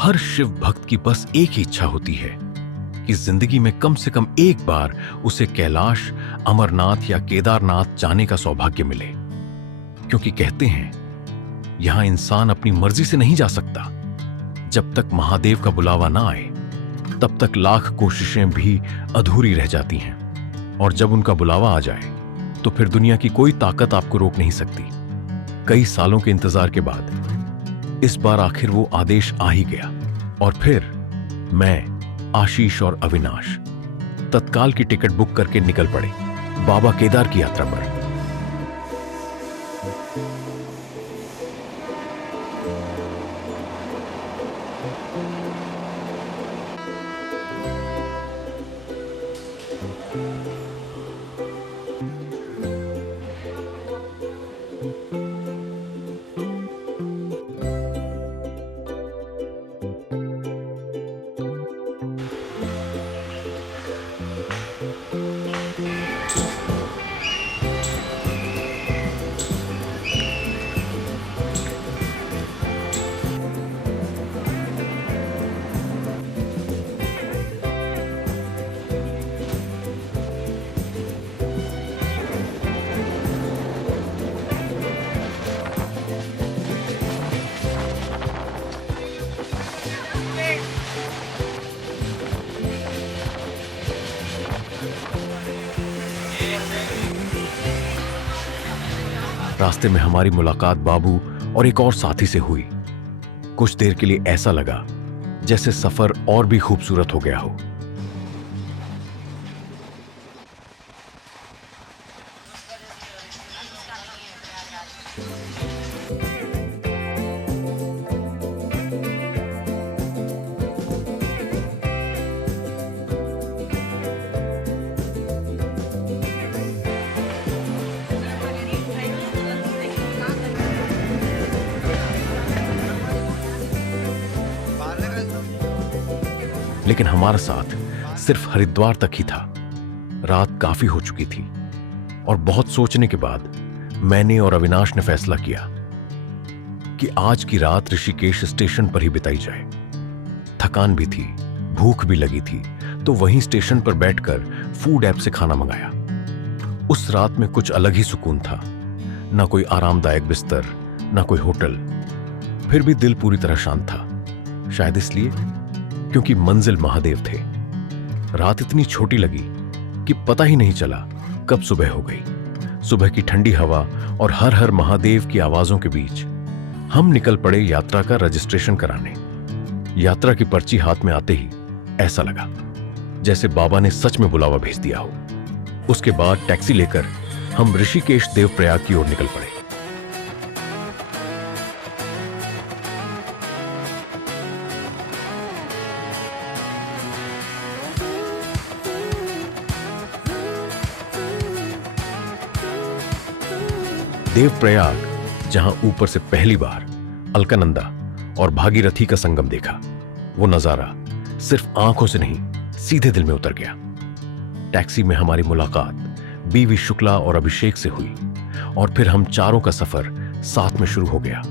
हर शिव भक्त की बस एक ही इच्छा होती है कि जिंदगी में कम से कम एक बार उसे कैलाश, अमरनाथ या केदारनाथ जाने का सौभाग्य मिले। क्योंकि कहते हैं यहां इंसान अपनी मर्जी से नहीं जा सकता। जब तक महादेव का बुलावा ना आए तब तक लाख कोशिशें भी अधूरी रह जाती हैं, और जब उनका बुलावा आ जाए तो फिर दुनिया की कोई ताकत आपको रोक नहीं सकती। कई सालों के इंतजार के बाद इस बार आखिर वो आदेश आ ही गया, और फिर मैं, आशीष और अविनाश तत्काल की टिकट बुक करके निकल पड़े बाबा केदार की यात्रा पर। रास्ते में हमारी मुलाकात बाबू और एक और साथी से हुई। कुछ देर के लिए ऐसा लगा जैसे सफर और भी खूबसूरत हो गया हो। लेकिन हमारा साथ सिर्फ हरिद्वार तक ही था। रात काफी हो चुकी थी और बहुत सोचने के बाद मैंने और अविनाश ने फैसला किया कि आज की रात ऋषिकेश स्टेशन पर ही बिताई जाए। थकान भी थी, भूख भी लगी थी, तो वहीं स्टेशन पर बैठकर फूड ऐप से खाना मंगाया। उस रात में कुछ अलग ही सुकून था। ना कोई आरामदायक बिस्तर, ना कोई होटल, फिर भी दिल पूरी तरह शांत था। शायद इसलिए क्योंकि मंजिल महादेव थे। रात इतनी छोटी लगी कि पता ही नहीं चला कब सुबह हो गई। सुबह की ठंडी हवा और हर हर महादेव की आवाजों के बीच हम निकल पड़े यात्रा का रजिस्ट्रेशन कराने। यात्रा की पर्ची हाथ में आते ही ऐसा लगा जैसे बाबा ने सच में बुलावा भेज दिया हो। उसके बाद टैक्सी लेकर हम ऋषिकेश देवप्रयाग की ओर निकल पड़े। देवप्रयाग, जहां ऊपर से पहली बार अलकनंदा और भागीरथी का संगम देखा, वो नजारा सिर्फ आंखों से नहीं सीधे दिल में उतर गया। टैक्सी में हमारी मुलाकात बीवी शुक्ला और अभिषेक से हुई और फिर हम चारों का सफर साथ में शुरू हो गया।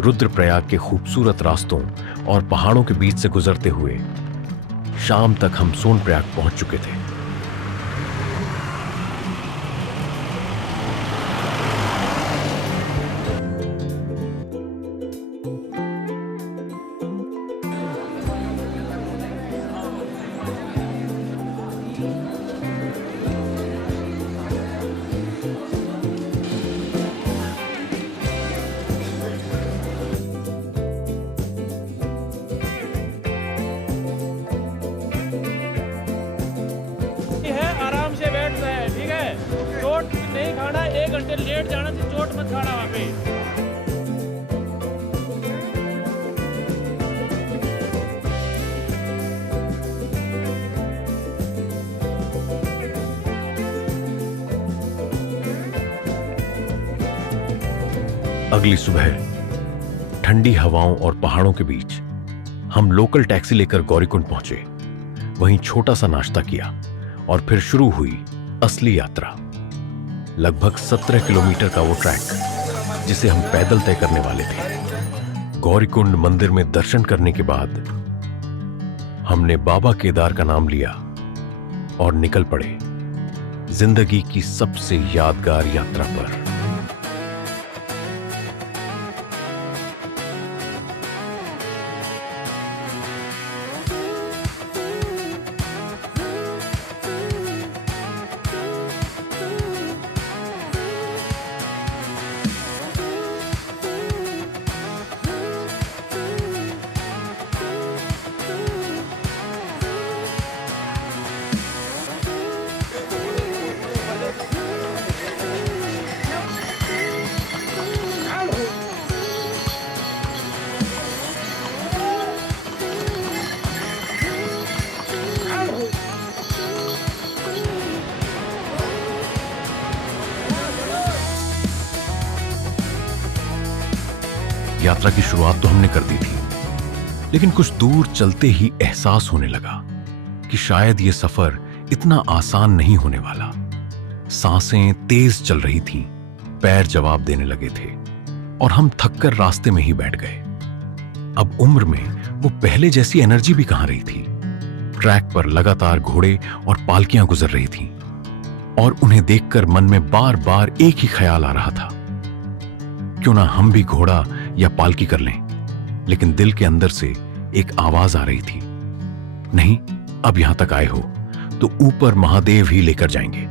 रुद्रप्रयाग के खूबसूरत रास्तों और पहाड़ों के बीच से गुजरते हुए शाम तक हम सोनप्रयाग पहुंच चुके थे। नहीं खाना, 1 घंटे लेट जाना तो चोट मत खाना वहाँ पे। अगली सुबह ठंडी हवाओं और पहाड़ों के बीच हम लोकल टैक्सी लेकर गौरीकुंड पहुंचे। वहीं छोटा सा नाश्ता किया और फिर शुरू हुई असली यात्रा। लगभग 17 किलोमीटर का वो ट्रैक जिसे हम पैदल तय करने वाले थे। गौरीकुंड मंदिर में दर्शन करने के बाद हमने बाबा केदार का नाम लिया और निकल पड़े जिंदगी की सबसे यादगार यात्रा पर। यात्रा की शुरुआत तो हमने कर दी थी, लेकिन कुछ दूर चलते ही एहसास होने लगा कि शायद ये सफर इतना आसान नहीं होने वाला। सांसें तेज चल रही थीं, पैर जवाब देने लगे थे और हम थककर रास्ते में ही बैठ गए। अब उम्र में वो पहले जैसी एनर्जी भी कहां रही थी। ट्रैक पर लगातार घोड़े और पालकियां गुजर रही थीं और उन्हें देखकर मन में बार बार एक ही ख्याल आ रहा था, क्यों ना हम भी घोड़ा या पालकी कर लें। लेकिन दिल के अंदर से एक आवाज आ रही थी, नहीं, अब यहां तक आए हो तो ऊपर महादेव ही लेकर जाएंगे।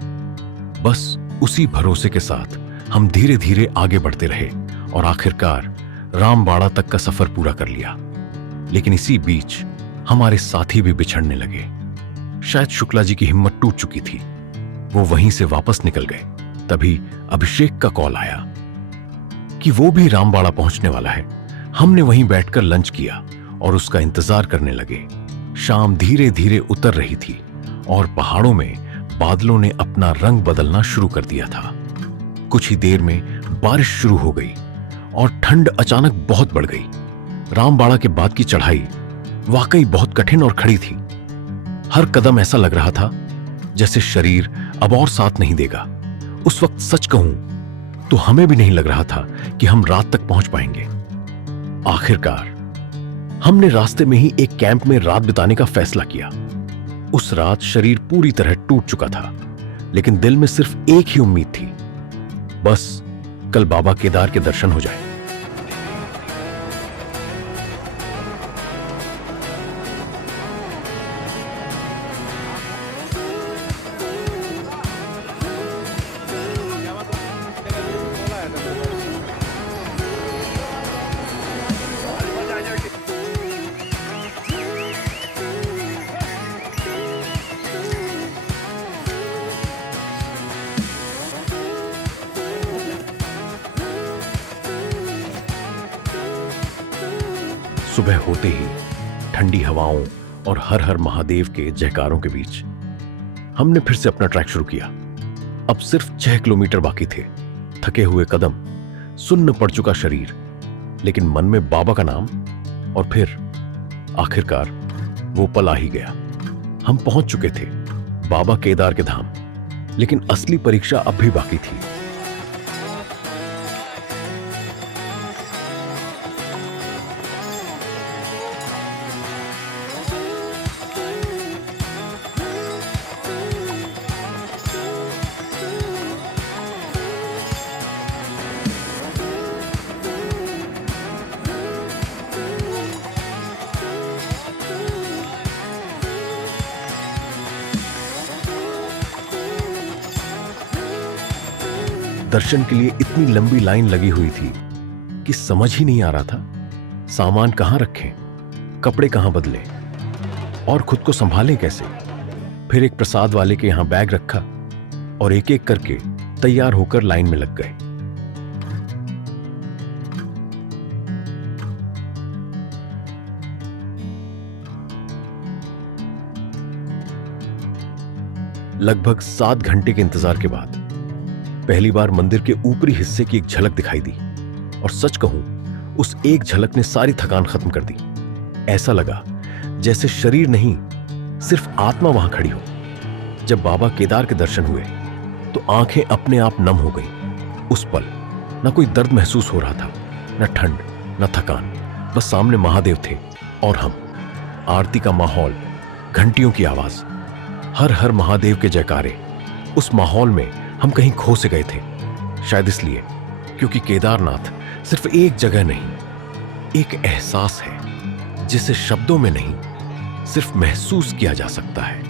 बस उसी भरोसे के साथ हम धीरे धीरे आगे बढ़ते रहे और आखिरकार रामबाड़ा तक का सफर पूरा कर लिया। लेकिन इसी बीच हमारे साथी भी बिछड़ने लगे। शायद शुक्ला जी की हिम्मत टूट चुकी थी, वो वहीं से वापस निकल गए। तभी अभिषेक का कॉल आया कि वो भी रामबाड़ा पहुंचने वाला है। हमने वहीं बैठकर लंच किया और उसका इंतजार करने लगे। शाम धीरे धीरे उतर रही थी और पहाड़ों में बादलों ने अपना रंग बदलना शुरू कर दिया था। कुछ ही देर में बारिश शुरू हो गई और ठंड अचानक बहुत बढ़ गई। रामबाड़ा के बाद की चढ़ाई वाकई बहुत कठिन और खड़ी थी। हर कदम ऐसा लग रहा था जैसे शरीर अब और साथ नहीं देगा। उस वक्त सच कहूं तो हमें भी नहीं लग रहा था कि हम रात तक पहुंच पाएंगे। आखिरकार हमने रास्ते में ही एक कैंप में रात बिताने का फैसला किया। उस रात शरीर पूरी तरह टूट चुका था, लेकिन दिल में सिर्फ एक ही उम्मीद थी, बस कल बाबा केदार के दर्शन हो जाए। सुबह होते ही ठंडी हवाओं और हर हर महादेव के जयकारों के बीच हमने फिर से अपना ट्रैक शुरू किया। अब सिर्फ 6 किलोमीटर बाकी थे। थके हुए कदम, सुन्न पड़ चुका शरीर, लेकिन मन में बाबा का नाम। और फिर आखिरकार वो पल आ ही गया। हम पहुंच चुके थे बाबा केदार के धाम, लेकिन असली परीक्षा अब भी बाकी थी। दर्शन के लिए इतनी लंबी लाइन लगी हुई थी कि समझ ही नहीं आ रहा था सामान कहां रखें, कपड़े कहां बदलें और खुद को संभालें कैसे। फिर एक प्रसाद वाले के यहां बैग रखा और एक एक करके तैयार होकर लाइन में लग गए। लगभग 7 घंटे के इंतजार के बाद पहली बार मंदिर के ऊपरी हिस्से की एक झलक दिखाई दी, और सच कहूं उस एक झलक ने सारी थकान खत्म कर दी। ऐसा लगा जैसे शरीर नहीं, सिर्फ आत्मा वहां खड़ी हो। जब बाबा केदार के दर्शन हुए तो आंखें अपने आप नम हो गईं। उस पल न कोई दर्द महसूस हो रहा था, न ठंड, न थकान। बस सामने महादेव थे और हम। आरती का माहौल, घंटियों की आवाज, हर हर महादेव के जयकारे। उस माहौल में हम कहीं खो से गए थे। शायद इसलिए क्योंकि केदारनाथ सिर्फ एक जगह नहीं, एक एहसास है जिसे शब्दों में नहीं, सिर्फ महसूस किया जा सकता है।